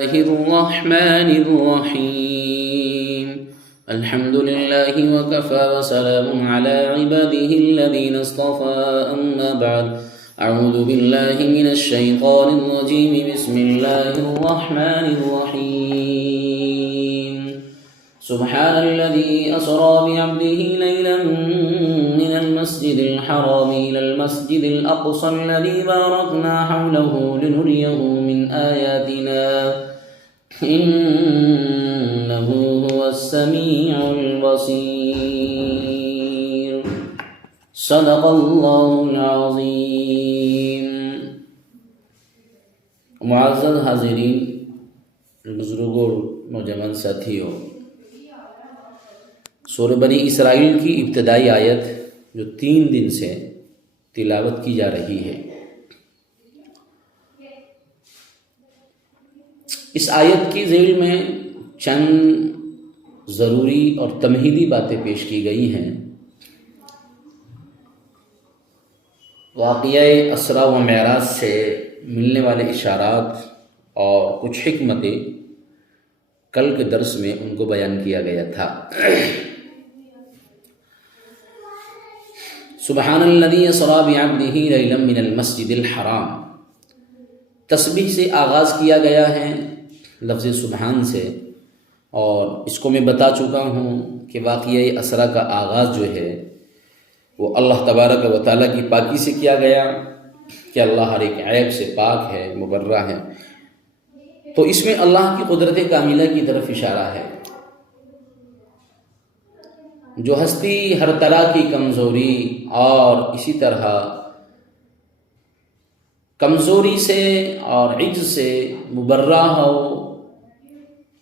الرحمن الرحيم الحمد لله وكفى وسلام على عباده الذين اصطفى أما بعد أعوذ بالله من الشيطان الرجيم بسم الله الرحمن الرحيم سبحان الذي أسرى بعبده ليلا من المسجد الحرام إلى المسجد الأقصى الذي باركنا حوله لنريه من آياتنا إنه هو السميع البصير صدق الله العظيم. معزز حاضرین، بزرگوں، نوجوان ساتھیوں، سورہ بنی اسرائیل کی ابتدائی آیت جو 3 دن سے تلاوت کی جا رہی ہے، اس آیت کی ذیل میں چند ضروری اور تمہیدی باتیں پیش کی گئی ہیں. واقعہ اسرا و معراج سے ملنے والے اشارات اور کچھ حکمتیں کل کے درس میں ان کو بیان کیا گیا تھا. سبحان الذی اسری بعبدہ لیلا من المسجد الحرام، تسبیح سے آغاز کیا گیا ہے، لفظ سبحان سے، اور اس کو میں بتا چکا ہوں کہ واقعہ اسرا کا آغاز جو ہے وہ اللہ تبارک و تعالیٰ کی پاکی سے کیا گیا کہ اللہ ہر ایک عیب سے پاک ہے، مبرہ ہے. تو اس میں اللہ کی قدرت کاملہ کی طرف اشارہ ہے. جو ہستی ہر طرح کی کمزوری اور اسی طرح کمزوری سے اور عجز سے مبرہ ہو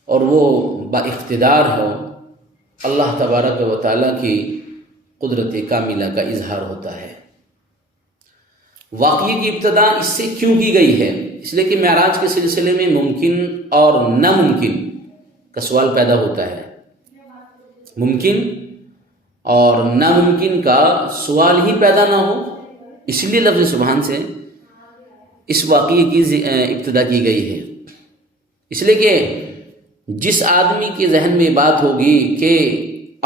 اور وہ با اقتدار ہو، اللہ تبارک و تعالیٰ کی قدرت کاملہ کا اظہار ہوتا ہے. واقعے کی ابتدا اس سے کیوں کی گئی ہے؟ اس لیے کہ معراج کے سلسلے میں ممکن اور ناممکن کا سوال پیدا ہوتا ہے. ممکن اور ناممکن کا سوال ہی پیدا نہ ہو، اس لیے لفظ سبحان سے اس واقعے کی ابتدا کی گئی ہے. اس لیے کہ جس آدمی کے ذہن میں بات ہوگی کہ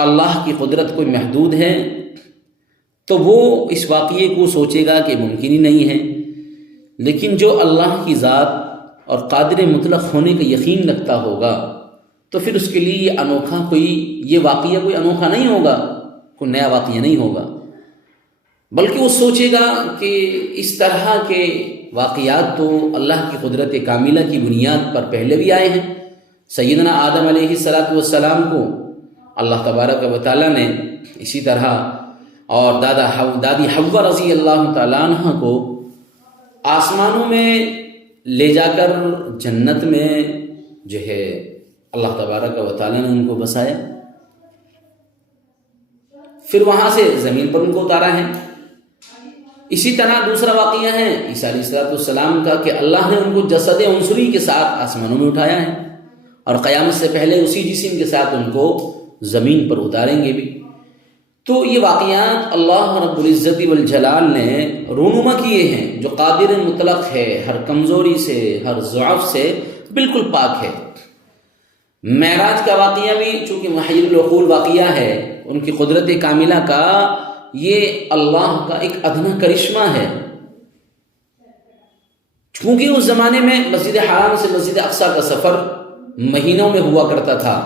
اللہ کی قدرت کوئی محدود ہے تو وہ اس واقعے کو سوچے گا کہ ممکن ہی نہیں ہے. لیکن جو اللہ کی ذات اور قادر مطلق ہونے کا یقین رکھتا ہوگا تو پھر اس کے لیے یہ واقعہ کوئی انوکھا نہیں ہوگا، کوئی نیا واقعہ نہیں ہوگا، بلکہ وہ سوچے گا کہ اس طرح کے واقعات تو اللہ کی قدرت کاملہ کی بنیاد پر پہلے بھی آئے ہیں. سیدنا آدم علیہ السلام کو اللہ تبارک و تعالیٰ نے اسی طرح، اور دادی حوا رضی اللہ تعالیٰ عنہ کو آسمانوں میں لے جا کر جنت میں جو ہے اللہ تبارک و تعالیٰ نے ان کو بسایا، پھر وہاں سے زمین پر ان کو اتارا ہے. اسی طرح دوسرا واقعہ ہے عیسیٰ علیہ السلام کا کہ اللہ نے ان کو جسد عنصری کے ساتھ آسمانوں میں اٹھایا ہے اور قیامت سے پہلے اسی جسم کے ساتھ ان کو زمین پر اتاریں گے بھی. تو یہ واقعات اللہ رب العزت والجلال نے رونما کیے ہیں، جو قادر مطلق ہے، ہر کمزوری سے، ہر ضعف سے بالکل پاک ہے. معراج کا واقعہ بھی چونکہ محیر العقول واقعہ ہے، ان کی قدرت کاملہ کا یہ اللہ کا ایک ادنا کرشمہ ہے. چونکہ اس زمانے میں مسجد حرام سے مسجد اقصی کا سفر مہینوں میں ہوا کرتا تھا،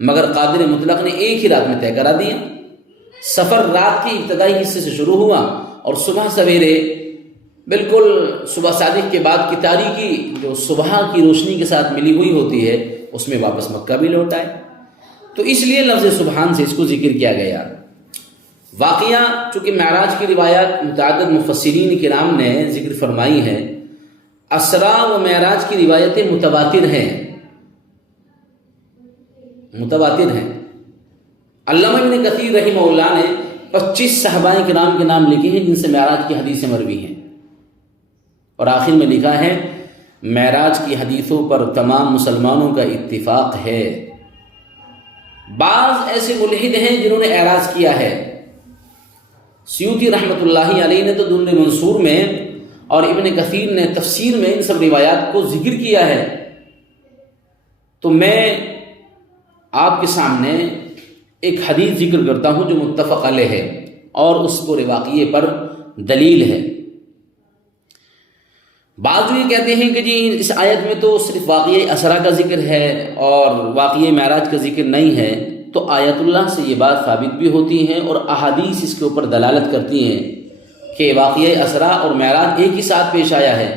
مگر قادر مطلق نے ایک ہی رات میں طے کرا دیا. سفر رات کے ابتدائی حصے سے شروع ہوا اور صبح سویرے بالکل صبح صادق کے بعد کی تاریکی جو صبح کی روشنی کے ساتھ ملی ہوئی ہوتی ہے اس میں واپس مکہ بھی لوٹ آئے. تو اس لیے لفظ سبحان سے اس کو ذکر کیا گیا. واقعہ چونکہ معراج کی روایات متعدد مفسرین کرام نے ذکر فرمائی ہے، اسرا و معراج کی روایتیں متواتر ہیں. علامہ ابن کثیر رحمہ اللہ نے 25 صحابہ کرام کے نام لکھے ہیں جن سے معراج کی حدیثیں مروی ہیں، اور آخر میں لکھا ہے معراج کی حدیثوں پر تمام مسلمانوں کا اتفاق ہے. بعض ایسے ملحد ہیں جنہوں نے اعراض کیا ہے. سیوطی رحمۃ اللہ علیہ نے تو در منصور میں اور ابن کثیر نے تفسیر میں ان سب روایات کو ذکر کیا ہے تو میں آپ کے سامنے ایک حدیث ذکر کرتا ہوں جو متفق علیہ ہے اور اس پورے واقعے پر دلیل ہے۔ بعض یہ کہتے ہیں کہ جی اس آیت میں تو صرف واقعہ اسرا کا ذکر ہے اور واقعہ معراج کا ذکر نہیں ہے، تو آیت اللہ سے یہ بات ثابت بھی ہوتی ہے اور احادیث اس کے اوپر دلالت کرتی ہیں کہ واقعہ اسرا اور معراج ایک ہی ساتھ پیش آیا ہے۔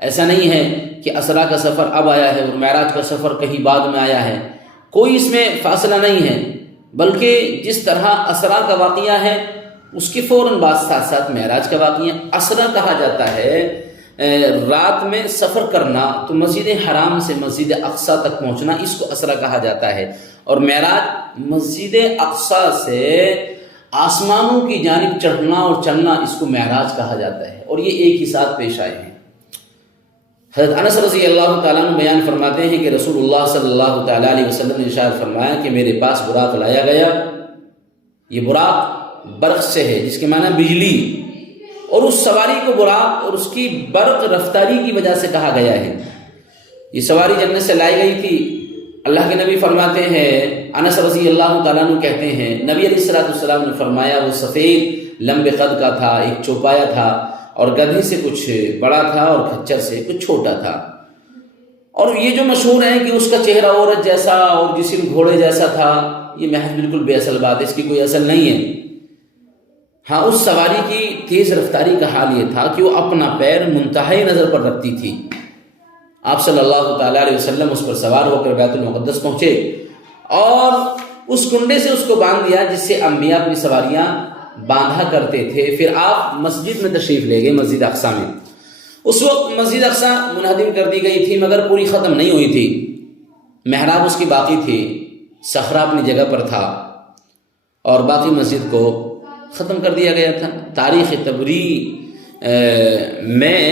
ایسا نہیں ہے کہ اسرا کا سفر اب آیا ہے اور معراج کا سفر کہیں بعد میں آیا ہے، کوئی اس میں فاصلہ نہیں ہے، بلکہ جس طرح اسرا کا واقعہ ہے اس کے فوراً بعد ساتھ ساتھ معراج کا واقعہ۔ اسرا کہا جاتا ہے رات میں سفر کرنا، تو مسجد حرام سے مسجد اقصی تک پہنچنا، اس کو اسرا کہا جاتا ہے، اور معراج مسجد اقصی سے آسمانوں کی جانب چڑھنا اور چلنا، اس کو معراج کہا جاتا ہے، اور یہ ایک ہی ساتھ پیش آئے ہیں۔ حضرت انس رضی اللہ تعالیٰ عنہ بیان فرماتے ہیں کہ رسول اللہ صلی اللہ تعالیٰ علیہ وسلم نے ارشاد فرمایا کہ میرے پاس براق لایا گیا، یہ براق برق سے ہے، جس کے معنی بجلی، اور اس سواری کو براق اور اس کی برق رفتاری کی وجہ سے کہا گیا ہے۔ یہ سواری جنت سے لائی گئی تھی۔ اللہ کے نبی فرماتے ہیں، انس رضی اللہ تعالیٰ عنہ کہتے ہیں، نبی علیہ السلام نے فرمایا وہ سفید لمبے قد کا تھا، ایک چوپایا تھا، اور گدھے سے کچھ بڑا تھا اور کھچر سے کچھ چھوٹا تھا، اور یہ جو مشہور ہے کہ اس کا چہرہ عورت جیسا اور جسم گھوڑے جیسا تھا، یہ محض بالکل بے اصل بات ہے، اس کی کوئی اصل نہیں ہے۔ ہاں، اس سواری کی تیز رفتاری کا حال یہ تھا کہ وہ اپنا پیر منتہائی نظر پر رکھتی تھی۔ آپ صلی اللہ تعالیٰ علیہ وسلم اس پر سوار ہو کر بیت المقدس پہنچے اور اس کنڈے سے اس کو باندھ دیا جس سے انبیاء اپنی سواریاں باندھا کرتے تھے۔ پھر آپ مسجد میں تشریف لے گئے، مسجد اقصی میں۔ اس وقت مسجد اقصی منہدم کر دی گئی تھی مگر پوری ختم نہیں ہوئی تھی، محراب اس کی باقی تھی، صخرہ اپنی جگہ پر تھا، اور باقی مسجد کو ختم کر دیا گیا تھا۔ تاریخ تبری میں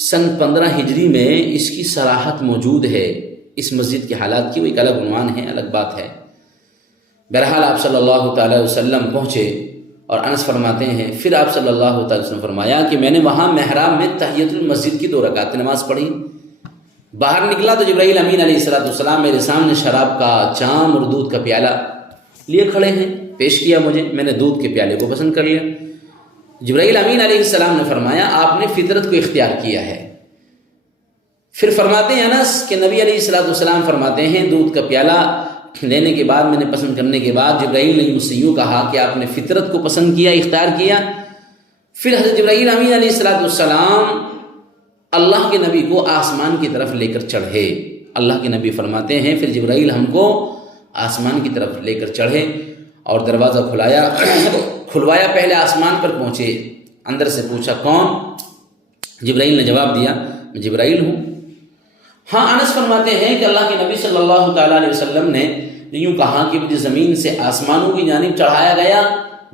سن 15 ہجری میں اس کی صراحت موجود ہے، اس مسجد کے حالات کی، وہ ایک الگ عنوان ہے، الگ بات ہے۔ بہرحال آپ صلی اللہ تعالیٰ علیہ وسلم پہنچے، اور انس فرماتے ہیں پھر آپ صلی اللہ تعالیٰ وسلم فرمایا کہ میں نے وہاں محراب میں تحیۃ المسجد کی 2 رکعت نماز پڑھی۔ باہر نکلا تو جبرائیل امین علیہ السلام میرے سامنے شراب کا جام اور دودھ کا پیالہ لیے کھڑے ہیں، پیش کیا مجھے، میں نے دودھ کے پیالے کو پسند کر لیا۔ جبرائیل امین علیہ السلام نے فرمایا آپ نے فطرت کو اختیار کیا ہے۔ پھر فرماتے ہیں انس کہ نبی علیہ السلام فرماتے ہیں دودھ کا پیالہ لینے کے بعد، میں نے پسند کرنے کے بعد، جبرائیل نے مجھ سے یوں کہا کہ آپ نے فطرت کو پسند کیا، اختیار کیا۔ پھر حضرت جبرائیل امین علیہ السلام اللہ کے نبی کو آسمان کی طرف لے کر چڑھے۔ اللہ کے نبی فرماتے ہیں پھر جبرائیل ہم کو آسمان کی طرف لے کر چڑھے اور دروازہ کھلوایا، پہلے آسمان پر پہنچے، اندر سے پوچھا کون؟ جبرائیل نے جواب دیا میں جبرائیل ہوں۔ ہاں، انس فرماتے ہیں کہ اللہ کے نبی صلی اللہ تعالیٰ علیہ وسلم نے یوں کہا کہ مجھے زمین سے آسمانوں کی جانب چڑھایا گیا،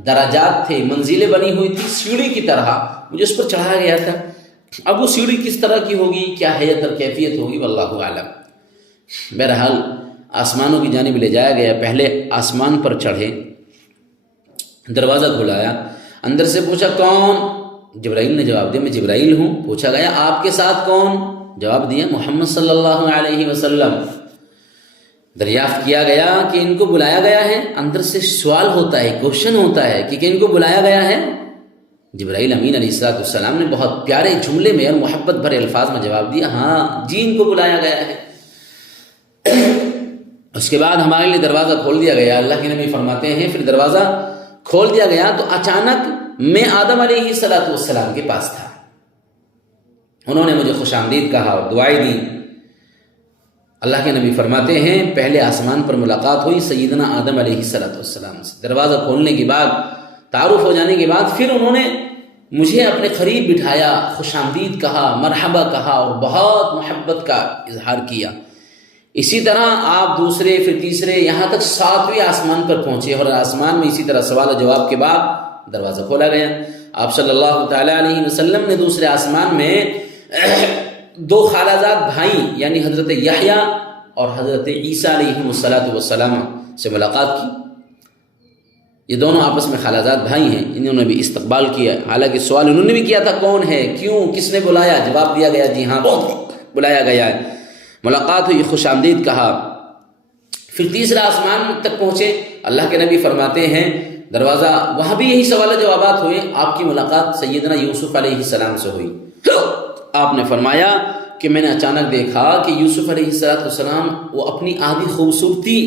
درجات تھے، منزلیں بنی ہوئی تھی سیڑھی کی طرح، مجھے اس پر چڑھایا گیا تھا۔ اب وہ سیڑھی کس طرح کی ہوگی، کیا حیت اور کیفیت ہوگی، واللہ اعلم۔ بہرحال آسمانوں کی جانب لے جایا گیا، پہلے آسمان پر چڑھے، دروازہ کھلایا، اندر سے پوچھا کون؟ جبرائیل نے جواب دیا میں جبرائیل ہوں۔ پوچھا گیا آپ کے ساتھ کون؟ جواب دیا محمد صلی اللہ علیہ وسلم۔ دریافت کیا گیا کہ ان کو بلایا گیا ہے، اندر سے سوال ہوتا ہے، کوشچن ہوتا ہے کہ ان کو بلایا گیا ہے۔ جبرائیل امین علیہ السلام نے بہت پیارے جملے میں اور محبت بھرے الفاظ میں جواب دیا ہاں جی ان کو بلایا گیا ہے۔ اس کے بعد ہمارے لیے دروازہ کھول دیا گیا۔ اللہ کے نبی فرماتے ہیں پھر دروازہ کھول دیا گیا تو اچانک میں آدم علیہ السلام کے پاس تھا، انہوں نے مجھے خوش آمدید کہا اور دعائیں دی۔ اللہ کے نبی فرماتے ہیں پہلے آسمان پر ملاقات ہوئی سیدنا آدم علیہ السلام سے، دروازہ کھولنے کے بعد تعارف ہو جانے کے بعد پھر انہوں نے مجھے اپنے قریب بٹھایا، خوش آمدید کہا، مرحبا کہا اور بہت محبت کا اظہار کیا۔ اسی طرح آپ دوسرے پھر تیسرے یہاں تک 7ویں آسمان پر پہنچے اور آسمان میں اسی طرح سوال و جواب کے بعد دروازہ کھولا گیا۔ آپ صلی اللہ تعالیٰ علیہ وسلم نے دوسرے آسمان میں 2 خالازاد بھائی یعنی حضرت یحییٰ اور حضرت عیسیٰ علیہ السلام سے ملاقات کی۔ یہ دونوں آپس میں خالازاد بھائی ہیں، انہوں نے بھی استقبال کیا، حالانکہ سوال انہوں نے بھی کیا تھا کون ہے، کیوں، کس نے بلایا، جواب دیا گیا جی ہاں بلایا گیا ہے۔ ملاقات ہوئی، خوش آمدید کہا، پھر تیسرا آسمان تک پہنچے، اللہ کے نبی فرماتے ہیں دروازہ، وہاں بھی یہی سوال جوابات ہوئے، آپ کی ملاقات سیدنا یوسف علیہ السلام سے ہوئی۔ آپ نے فرمایا کہ میں نے اچانک دیکھا کہ یوسف علیہ السلام وہ اپنی آدھی خوبصورتی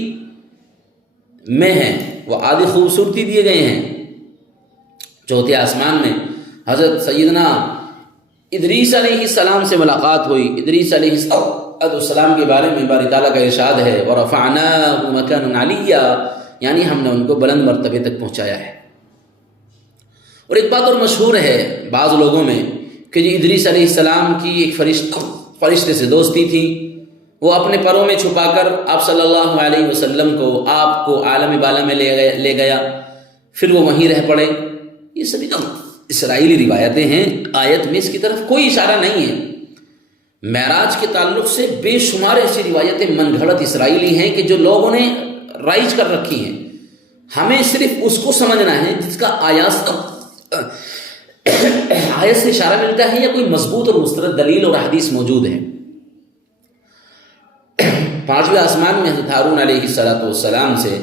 میں ہیں، وہ آدھی خوبصورتی دیے گئے ہیں۔ چوتھے آسمان میں حضرت سیدنا ادریس علیہ السلام سے ملاقات ہوئی۔ ادریس علیہ السلام کے بارے میں باری تعالیٰ کا ارشاد ہے وَرَفَعْنَاهُ مَكَانًا عَلِيًّا، یعنی ہم نے ان کو بلند مرتبے تک پہنچایا ہے۔ اور ایک بات اور مشہور ہے بعض لوگوں میں کہ جی ادریس علیہ السلام کی ایک فرشتے سے دوستی تھی، وہ اپنے پروں میں چھپا کر آپ صلی اللہ علیہ وسلم کو، آپ کو عالم بالا میں لے گیا، پھر وہ وہیں رہ پڑے۔ یہ سبھی اسرائیلی روایتیں ہیں، آیت میں اس کی طرف کوئی اشارہ نہیں ہے۔ معراج کے تعلق سے بے شمار ایسی روایتیں من گھڑت اسرائیلی ہیں کہ جو لوگوں نے رائج کر رکھی ہیں۔ ہمیں صرف اس کو سمجھنا ہے جس کا آیت سے اشارہ ملتا ہے یا کوئی مضبوط اور مستند دلیل اور حدیث موجود ہے۔ پانچویں آسمان میں حضرت ہارون علیہ السلام سے،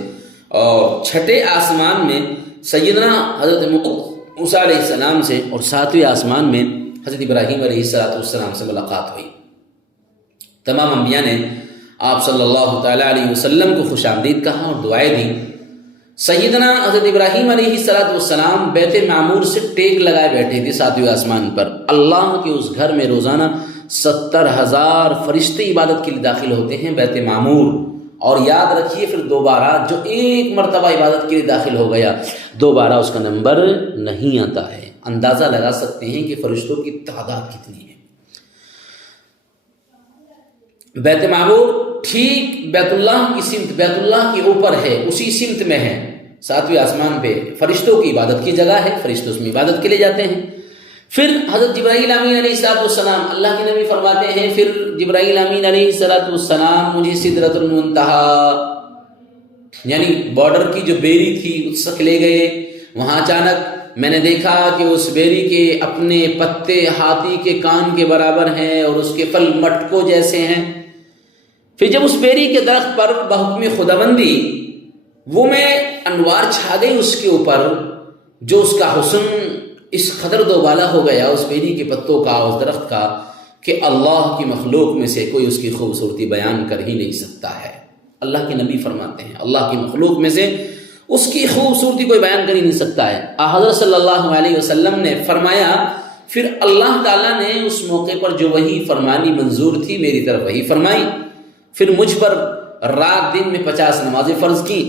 اور چھٹے آسمان میں سیدنا حضرت موسیٰ علیہ السلام سے، اور ساتویں آسمان میں حضرت ابراہیم علیہ السلام سے ملاقات ہوئی۔ تمام انبیاء نے آپ صلی اللہ تعالیٰ علیہ وسلم کو خوش آمدید کہا اور دعائیں دیں۔ سیدنا حضرت ابراہیم علیہ السلام بیت معمور سے ٹیک لگائے بیٹھے تھے ساتویں آسمان پر۔ اللہ کے اس گھر میں روزانہ 70,000 فرشتے عبادت کے لیے داخل ہوتے ہیں بیت معمور، اور یاد رکھیے پھر دوبارہ جو ایک مرتبہ عبادت کے لیے داخل ہو گیا دوبارہ اس کا نمبر نہیں آتا ہے۔ اندازہ لگا سکتے ہیں کہ فرشتوں کی تعداد کتنی ہے۔ بیت معمور ٹھیک بیت اللہ کی سمت، بیت اللہ کے اوپر ہے، اسی سمت میں ہے، ساتویں آسمان پہ فرشتوں کی عبادت کی جگہ ہے، فرشتے اس میں عبادت کے لیے جاتے ہیں۔ پھر حضرت جبرائیل امین علیہ السلام، اللہ کے نبی فرماتے ہیں پھر جبرائیل امین علیہ السلام مجھے سدرۃ المنتہا، یعنی بارڈر کی جو بیری تھی اس تک لے گئے۔ وہاں اچانک میں نے دیکھا کہ اس بیری کے اپنے پتے ہاتھی کے کان کے برابر ہیں اور اس کے پھل مٹکوں جیسے ہیں۔ پھر جب اس بیری کے درخت پر بحکم خداوندی وہ میں انوار چھا گئی اس کے اوپر، جو اس کا حسن اس قدر دوبالا ہو گیا اس بیری کے پتوں کا، اس درخت کا، کہ اللہ کی مخلوق میں سے کوئی اس کی خوبصورتی بیان کر ہی نہیں سکتا ہے۔ اللہ کے نبی فرماتے ہیں اللہ کی مخلوق میں سے اس کی خوبصورتی کوئی بیان کر ہی نہیں سکتا ہے۔ حضرت صلی اللہ علیہ وسلم نے فرمایا پھر اللہ تعالیٰ نے اس موقع پر جو وحی فرمانی منظور تھی میری طرف وحی فرمائی، پھر مجھ پر رات دن میں 50 نمازیں فرض کی۔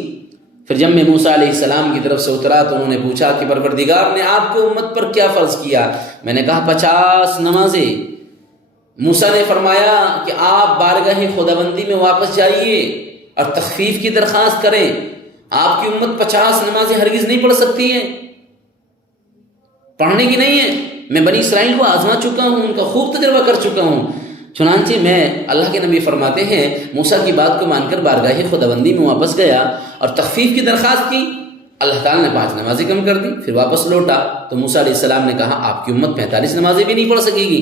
پھر جب میں موسیٰ علیہ السلام کی طرف سے اترا تو انہوں نے پوچھا کہ پروردگار نے آپ کو امت پر کیا فرض کیا؟ میں نے کہا 50 نمازیں۔ موسیٰ نے فرمایا کہ آپ بارگاہ خداوندی میں واپس جائیے اور تخفیف کی درخواست کریں، آپ کی امت 50 نمازیں ہرگز نہیں پڑھ سکتی ہے، پڑھنے کی نہیں ہے۔ میں بنی اسرائیل کو آزما چکا ہوں، ان کا خوب تجربہ کر چکا ہوں۔ چنانچہ میں، اللہ کے نبی فرماتے ہیں، موسیٰ کی بات کو مان کر بارگاہ خداوندی میں واپس گیا اور تخفیف کی درخواست کی۔ اللہ تعالیٰ نے 5 نمازیں کم کر دی، پھر واپس لوٹا تو موسیٰ علیہ السلام نے کہا آپ کی امت 45 نمازیں بھی نہیں پڑھ سکے گی،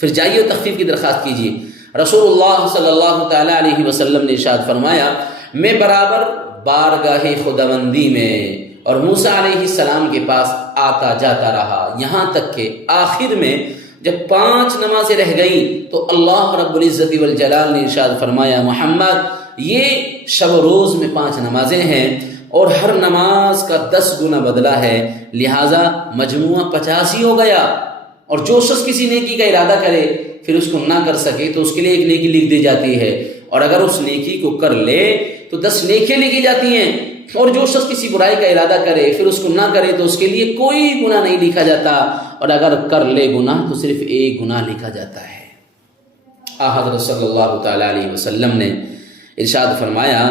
پھر جائیے اور تخفیف کی درخواست کیجیے۔ رسول اللہ صلی اللہ تعالیٰ علیہ وسلم نے ارشاد فرمایا میں برابر بارگاہ خداوندی میں اور موسیٰ علیہ السلام کے پاس آتا جاتا رہا، یہاں تک کہ آخر میں جب 5 نمازیں رہ گئیں تو اللہ رب العزت والجلال نے ارشاد فرمایا محمد یہ شب و روز میں 5 نمازیں ہیں اور ہر نماز کا 10 گنا بدلہ ہے، لہٰذا مجموعہ 50 ہی ہو گیا۔ اور جو شخص کسی نیکی کا ارادہ کرے پھر اس کو نہ کر سکے تو اس کے لیے ایک نیکی لکھ دی جاتی ہے، اور اگر اس نیکی کو کر لے تو 10 نیکیاں لکھی جاتی ہیں، اور جو شخص کسی برائی کا ارادہ کرے پھر اس کو نہ کرے تو اس کے لیے کوئی گناہ نہیں لکھا جاتا، اور اگر کر لے گناہ تو صرف ایک گناہ لکھا جاتا ہے۔ حضرت صلی اللہ تعالیٰ علیہ وسلم نے ارشاد فرمایا،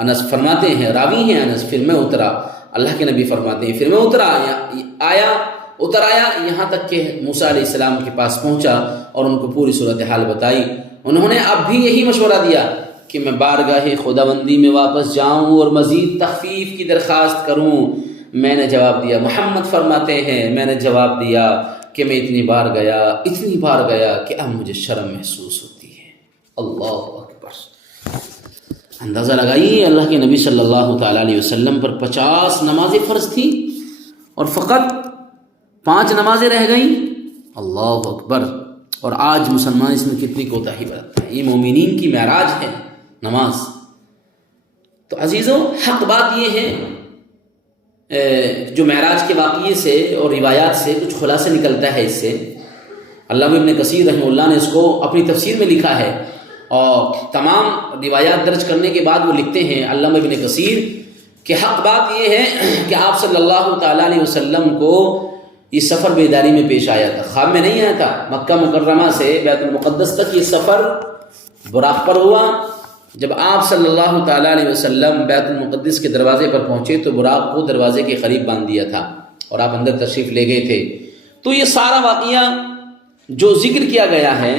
انس فرماتے ہیں، راوی ہیں انس، پھر میں اترا، اللہ کے نبی فرماتے ہیں پھر میں اتر آیا یہاں تک کہ موسیٰ علیہ السلام کے پاس پہنچا اور ان کو پوری صورتحال بتائی۔ انہوں نے اب بھی یہی مشورہ دیا کہ میں بارگاہ خداوندی میں واپس جاؤں اور مزید تخفیف کی درخواست کروں۔ میں نے جواب دیا، محمد فرماتے ہیں میں نے جواب دیا کہ میں اتنی بار گیا کہ اب مجھے شرم محسوس ہوتی ہے۔ اللہ اکبر۔ اندازہ لگائیے اللہ کے نبی صلی اللہ تعالیٰ علیہ وسلم پر 50 نمازیں فرض تھیں اور فقط 5 نمازیں رہ گئیں. اللہ اکبر. اور آج مسلمان اس میں کتنی کوتاہی برتتا ہے. یہ مومنین کی معراج ہے نماز. تو عزیزوں حق بات یہ ہے جو معراج کے واقعے سے اور روایات سے کچھ خلاصہ نکلتا ہے. اس سے علامہ ابن کثیر رحمہ اللہ نے اس کو اپنی تفسیر میں لکھا ہے اور تمام روایات درج کرنے کے بعد وہ لکھتے ہیں علامہ ابن کثیر کہ حق بات یہ ہے کہ آپ صلی اللہ تعالیٰ علیہ وسلم کو یہ سفر بیداری میں پیش آیا تھا، خواب میں نہیں آیا تھا. مکہ مکرمہ سے بیت المقدس تک یہ سفر براق پر ہوا. جب آپ صلی اللہ تعالیٰ علیہ وسلم بیت المقدس کے دروازے پر پہنچے تو براق کو دروازے کے قریب باندھ دیا تھا اور آپ اندر تشریف لے گئے تھے. تو یہ سارا واقعہ جو ذکر کیا گیا ہے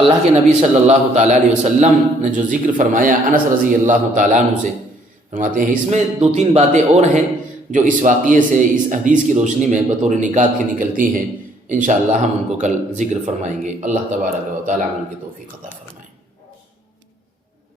اللہ کے نبی صلی اللہ تعالیٰ علیہ وسلم نے جو ذکر فرمایا انس رضی اللہ تعالیٰ عنہ سے فرماتے ہیں، اس میں 2-3 باتیں اور ہیں جو اس واقعے سے اس حدیث کی روشنی میں بطور نکات کی نکلتی ہیں. انشاءاللہ ہم ان کو کل ذکر فرمائیں گے. اللہ تبارک و تعالیٰ ان کی توفیق عطا فرمائے.